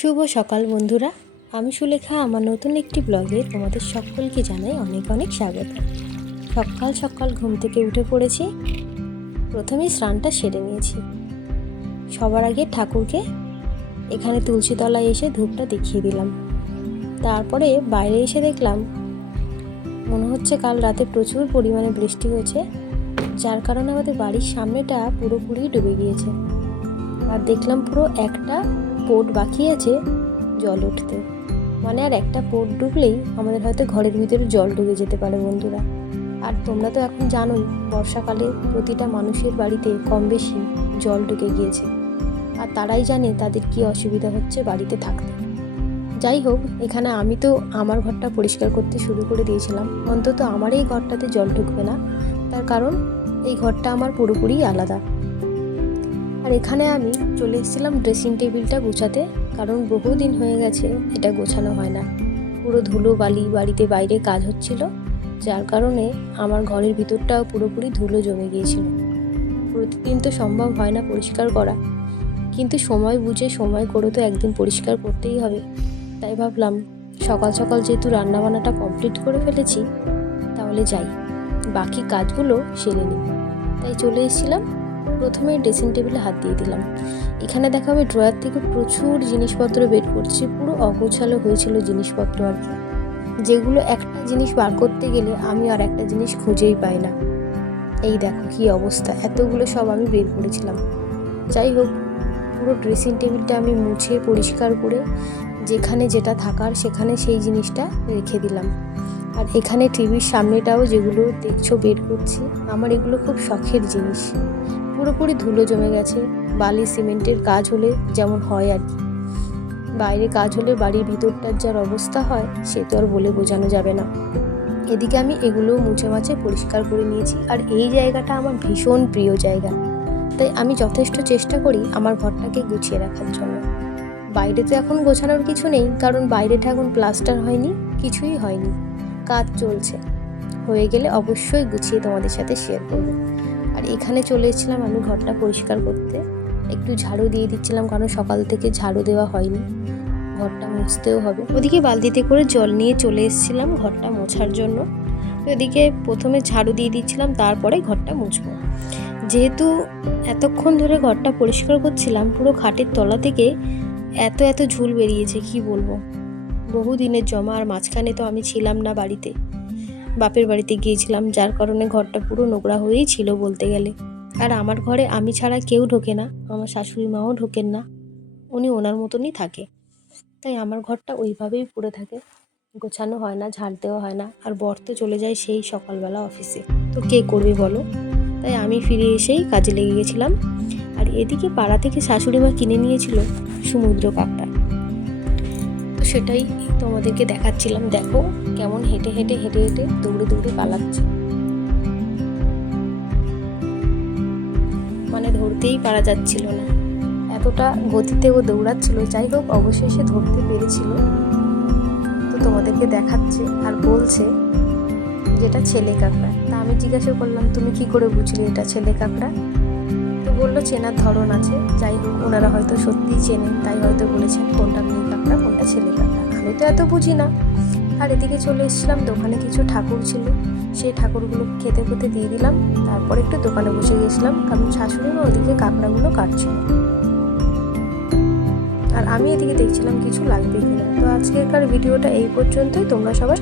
শুভ সকাল বন্ধুরা, আমি সুলেখা। আমার নতুন একটি ব্লগে তোমাদের সকলকে জানাই অনেক অনেক স্বাগত। সকাল সকাল ঘুম থেকে উঠে পড়েছি। প্রথমেই স্নানটা সেরে নিয়েছি। সবার আগে ঠাকুরকে এখানে তুলসী তলায় এসে ধূপটা দেখিয়ে দিলাম। তারপরে বাইরে এসে দেখলাম মনে হচ্ছে কাল রাতে প্রচুর পরিমাণে বৃষ্টি হয়েছে, যার কারণে আমাদের বাড়ির সামনেটা পুরোপুরি ডুবে গিয়েছে। আর দেখলাম পুরো একটা পোট বাকি আছে জল উঠতে, মানে আর একটা পোট ডুবলেই আমাদের হয়তো ঘরের ভিতরে জল ঢুকে যেতে পারে বন্ধুরা। আর তোমরা তো এখন জানোই বর্ষাকালে প্রতিটা মানুষের বাড়িতে কম বেশি জল ঢুকে গিয়েছে, আর তারাই জানে তাদের কি অসুবিধা হচ্ছে বাড়িতে থাকতে। যাই হোক, এখানে আমি তো আমার ঘরটা পরিষ্কার করতে শুরু করে দিয়েছিলাম। অন্তত আমার এই ঘরটাতে জল ঢুকবে না, তার কারণ এই ঘরটা আমার পুরোপুরি আলাদা। আর এখানে আমি চলে এসেছিলাম ড্রেসিং টেবিলটা গোছাতে, কারণ বহুদিন হয়ে গেছে এটা গোছানো হয় না। পুরো ধুলো বালি বাড়িতে বাইরে কাজ হচ্ছিল, যার কারণে আমার ঘরের ভিতরটাও পুরোপুরি ধুলো জমে গিয়েছিল। প্রতিদিন তো সম্ভব হয় না পরিষ্কার করা, কিন্তু সময় বুঝে সময় করে তো একদিন পরিষ্কার করতেই হবে। তাই ভাবলাম সকাল সকাল যেহেতু রান্নাবান্নাটা কমপ্লিট করে ফেলেছি, তাহলে যাই বাকি কাজগুলো সেরে নিই। তাই চলে এসেছিলাম। প্রথমে ড্রেসিং টেবিলে হাত দিয়ে দিলাম। এখানে দেখা আমি ড্রয়ার থেকে প্রচুর জিনিসপত্র বের করছি। পুরো অগোছালো হয়েছিল জিনিসপত্র আর কি, যেগুলো একটা জিনিস বার করতে গেলে আমি আর একটা জিনিস খুঁজেই পাই না। এই দেখো কি অবস্থা, এতগুলো সব আমি বের করেছিলাম। যাই হোক, পুরো ড্রেসিং টেবিলটা আমি মুছে পরিষ্কার করে যেখানে যেটা থাকার সেখানে সেই জিনিসটা রেখে দিলাম। আর এখানে টিভির সামনেটাও যেগুলো দেখছো বের করছি, আমার এগুলো খুব শখের জিনিস। পুরোপুরি ধুলো জমে গেছে। বালি সিমেন্টের কাজ হলে যেমন হয় আর কি, বাইরে কাজ হলে বাড়ির ভিতরটার যার অবস্থা হয় সে তো আর বলে বোঝানো যাবে না। এদিকে আমি এগুলো মুছে মাছে পরিষ্কার করে নিয়েছি। আর এই জায়গাটা আমার ভীষণ প্রিয় জায়গা, তাই আমি যথেষ্ট চেষ্টা করি আমার ঘরটাকে গুছিয়ে রাখার জন্য। বাইরে তো এখন গোছানোর কিছু নেই, কারণ বাইরেটা এখন প্লাস্টার হয়নি, কিছুই হয়নি, কাজ চলছে। হয়ে গেলে অবশ্যই গুছিয়ে তোমাদের সাথে শেয়ার করবো। আর এখানে চলে এসেছিলাম আমি ঘরটা পরিষ্কার করতে। একটু ঝাড়ু দিয়ে দিচ্ছিলাম, কারণ সকাল থেকে ঝাড়ু দেওয়া হয়নি, ঘরটা মুছতেও হবে। ওদিকে বালতিতে করে জল নিয়ে চলে এসেছিলাম ঘরটা মোছার জন্য। ওদিকে প্রথমে ঝাড়ু দিয়ে দিচ্ছিলাম, তারপরে ঘরটা মুছবো। যেহেতু এতক্ষণ ধরে ঘরটা পরিষ্কার করছিলাম, পুরো খাটের তলা থেকে এত এত ঝুল বেরিয়েছে কি বলবো। বহু দিনের জমা। আর মাঝখানে তো আমি ছিলাম না বাড়িতে, বাপের বাড়িতে গিয়েছিলাম, যার কারণে ঘরটা পুরো নোংরা হয়েই ছিল বলতে গেলে। আর আমার ঘরে আমি ছাড়া কেউ ঢোকে না, আমার শাশুড়ি মাও ঢোকেন না, উনি ওনার মতনই থাকে। তাই আমার ঘরটা ওইভাবেই পড়ে থাকে, গোছানো হয় না, ঝাড় দেওয়া হয় না। আর বর তো চলে যায় সেই সকালবেলা অফিসে, তো কে করবে বলো। তাই আমি ফিরে এসেই কাজে লেগে গেছিলাম। আর এদিকে পাড়া থেকে শাশুড়ি মা কিনে নিয়েছিল সমুদ্র কাঁকড়া, তো সেটাই তোমাদেরকে দেখাচ্ছিলাম। দেখো কেমন হেঁটে হেঁটে হেঁটে হেঁটে দৌড়ে দৌড়ে পালাচ্ছে, মানে ধরতেই পারা যাচ্ছিল না, এতটা গতিতে ও দৌড়াচ্ছিল। যাই হোক, অবশেষে ধরতে পেরেছিল, তো তোমাদেরকে দেখাচ্ছে আর বলছে যেটা ছেলে কাঁকড়া। তা আমি জিজ্ঞাসা করলাম তুমি কি করে বুঝলি এটা ছেলে কাঁকড়া? তো বললো চেনার ধরন আছে। যাই হোক, ওনারা হয়তো সত্যিই চেনেন, তাই হয়তো বলেছেন কোনটা মেয়ে কাঁকড়া কোনটা ছেলে কাঁকড়া। আমি তো এত বুঝি না। আর এদিকে চলে এসেছিলাম, দোকানে কিছু ঠাকুর ছিল, সেই ঠাকুরগুলো খেতে খেতে দিয়ে দিলাম। তারপর একটু দোকানে বসে গেছিলাম, কারণ শাশুড়ি মা ওদিকে কাঁকড়াগুলো কাটছিল আর আমি এদিকে দেখছিলাম কিছু লাগবে কিনা। তো আজকেরকার ভিডিওটা এই পর্যন্তই। তোমরা সবাই